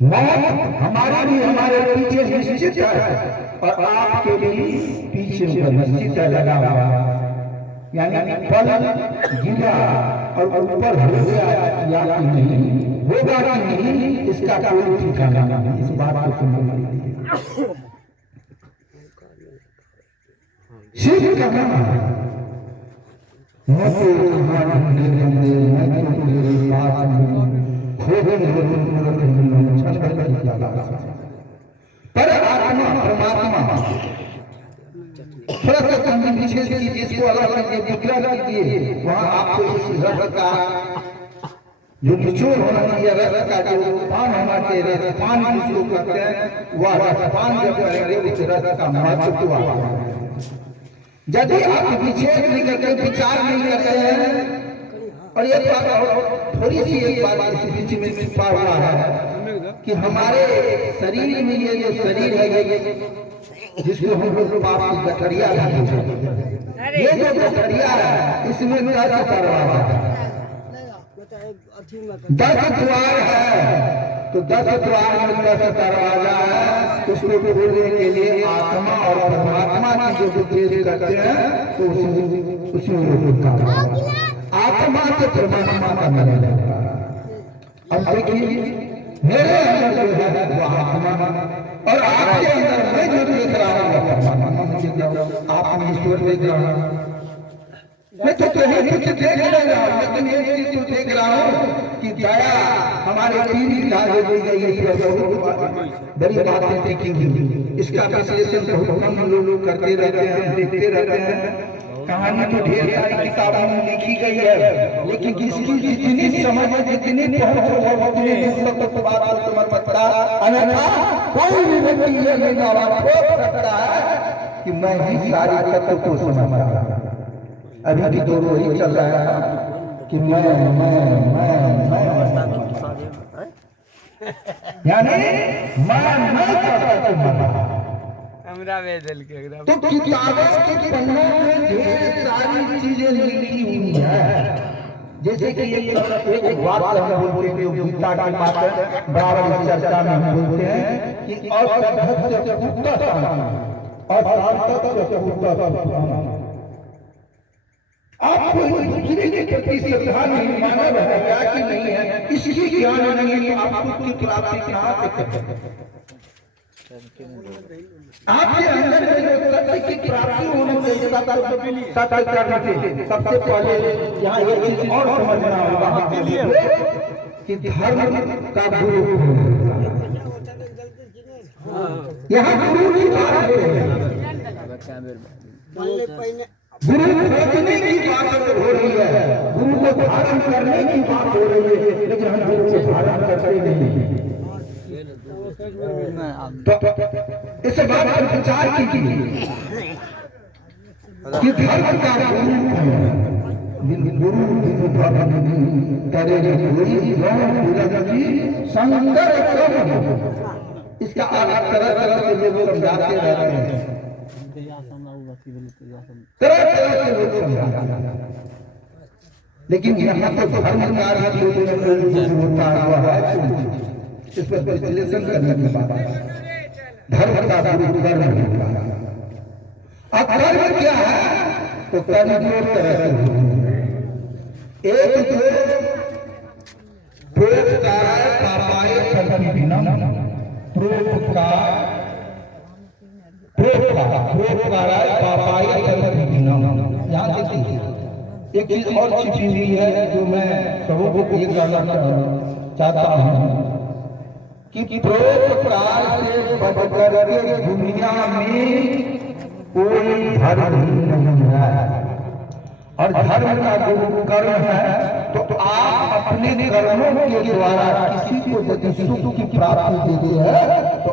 मौत हमारे भी हमारे पीछे निश्चित है और आपके भी पीछे निश्चित है लगा हुआ, यानी पल गिरा और ऊपर हो गया या कि नहीं होगा कि नहीं इसका कोई ठिकाना नहीं। इस बात को सुनने शिव का नाम मैं तो तुम्हारे बंदे मैं तो तेरे पास हूं खोजे पर आत्मा परमात्मा थोड़ा सा संबंध विशेष कीजिए, इसको अलग करके विग्रह कीजिए। वहां आपको इस रस का जो निचोड़ होना चाहिए, रस का जो पान होना चाहिए, रसपान जिसको कहते हैं, वह रसपान जब करेंगे उस रस का महत्व आएगा। यदि आप विच्छेद नहीं करते, विचार नहीं करते हैं, और ये बात थोड़ी सी एक बात इस बीच में छिपा हुआ है कि हमारे शरीर में ये जो शरीर है जिसको हम लोग पाप की गठरिया है, ये जो गठरिया है इसमें 10 दरवाजा है, 10 द्वार है। तो 10 द्वार में 10 दरवाजा है। उसको खोलने के लिए आत्मा और परमात्मा की जो विच्छेद करते हैं तो उसमें आत्मा से परमात्मा का मिलन होता है। अब देखिए मेरे अंदर जो है वो आत्मा और आपके अंदर मैं जो देख रहा हूँ वो परमात्मा मुझे देख रहा हूँ, आप ईश्वर देख रहा हूँ। मैं तो कहीं कुछ देख नहीं रहा हूँ, लेकिन एक चीज तो देख रहा हूँ कि दया हमारे पीढ़ी धागे दी गई है। बड़ी बातें देखी हुई, इसका विश्लेषण बहुत कम लोग करते रहते हैं, देखते रहते हैं। कहानी तो ढेर सारी किताबों में लिखी गई है, लेकिन किसकी जितनी समझ है, जितनी पहुंच हो उतने तक बात समझ सकता। अन्यथा कोई भी व्यक्ति ये नहीं दावा ठोक सकता है कि मैं ही सारे तत्व को समझता हूं। अभी भी तो वही चल रहा है कि मैं यानी मैं करता तो किताबों के पन्नों में ढेर सारी चीजें लिखी हुई है। जैसे कि एक वाक्य हम बोलते हैं, गीता की बात है, बराबर इस चर्चा में हम बोलते हैं कि असभ्य उत्तर और आपको दूसरे के प्रति श्रद्धा नहीं, मानव है क्या कि नहीं है, इसकी ज्ञान नहीं है, आप खुद की प्राप्ति कहां से करते हैं? आपके अंदर में जो सत्य की प्राप्ति होनी चाहिए, सत्य करने से सबसे पहले यहाँ एक चीज और समझना होगा कि धर्म का गुरु, यहाँ गुरु की बात है, गुरु खोजने की बात हो रही है, गुरु को धारण करने की बात हो रही है, लेकिन हम गुरु को धारण करते नहीं। तो इस बात पर विचार कीजिए कि धर्म का गुरु संकर इसका अलग तरह तरह से लोग समझाते रहते हैं, तरह तरह से लोग समझाते हैं, लेकिन यहाँ तो धर्म का होता है। इस पर विश्लेषण करने की बात है। धर्म का गुरु कर्म होता है। अब कर्म क्या है? तो कर्म दो तरह से होते हैं। एक जो प्रोपकार पापाय प्रतिदिनम, प्रोपकाराय पापाय प्रतिदिनम। यहाँ देखिए एक चीज और छिपी हुई है जो मैं सबों को ये कहना चाहता हूँ कि परोपकार से बढ़कर के दुनिया में कोई धर्म नहीं है, और धर्म का गुरु कर्म है। तो आप अपने कर्मों के द्वारा किसी को यदि सुख की प्राप्ति देते हैं तो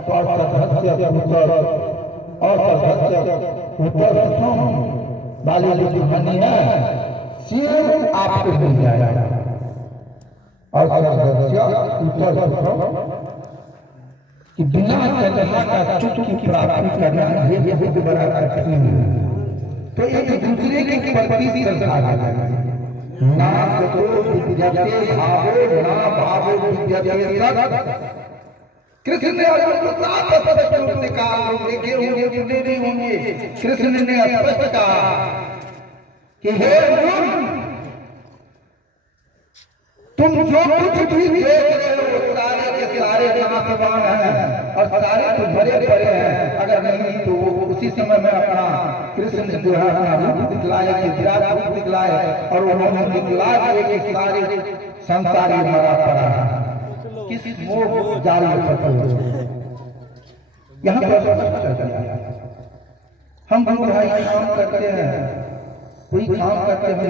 वाली जो कहानी है सिर्फ आपको मिल जाएगा, और कि बिना श्रद्धा का सुख की प्राप्ति करना ये बहुत बड़ा कठिन है। तो एक दूसरे के प्रति श्रद्धा ना सतो विद्यते भावो ना भावो विद्यते सत्, कृष्ण ने अर्जुन को साफ स्पष्ट रूप से कहा, देखे होंगे सुने नहीं होंगे, कृष्ण ने स्पष्ट कहा कि हे अर्जुन, तुम जो कुछ भी देख रहे हो सारे के सारे नाशवान हैं और सारे तो भरे पड़े हैं। अगर नहीं तो उसी समय में अपना कृष्ण जो है अपना रूप दिखलाए, विराट रूप दिखलाए और उन्होंने दिखलाए कि सारे संसार ही मरा पड़ा है, किस मोह जाल में फंसे हुए। यहाँ पर हम गुरु भाई काम करते हैं, कोई काम करते हैं,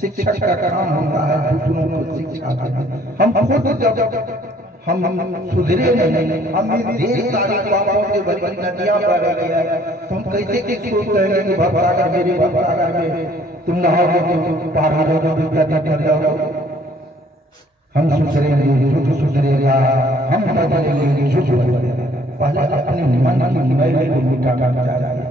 शिक्षक का काम होता है दूसरों को शिक्षा देना। हम खुद जब हम सुधरे नहीं, हम ढेर सारी पापों से भरी नदियां बह रही है, तुम कैसे किसी को कहेंगे कि भवसागर मेरे भवसागर में तुम नहाओगे तो पार हो जाओगे, कर जाओगे। हम सुधरेंगे, झूठ सुधरेगा, हम बदलेंगे, झूठ बदलेगा। पहले अपने मन की मैल को मिटाना चाहिए।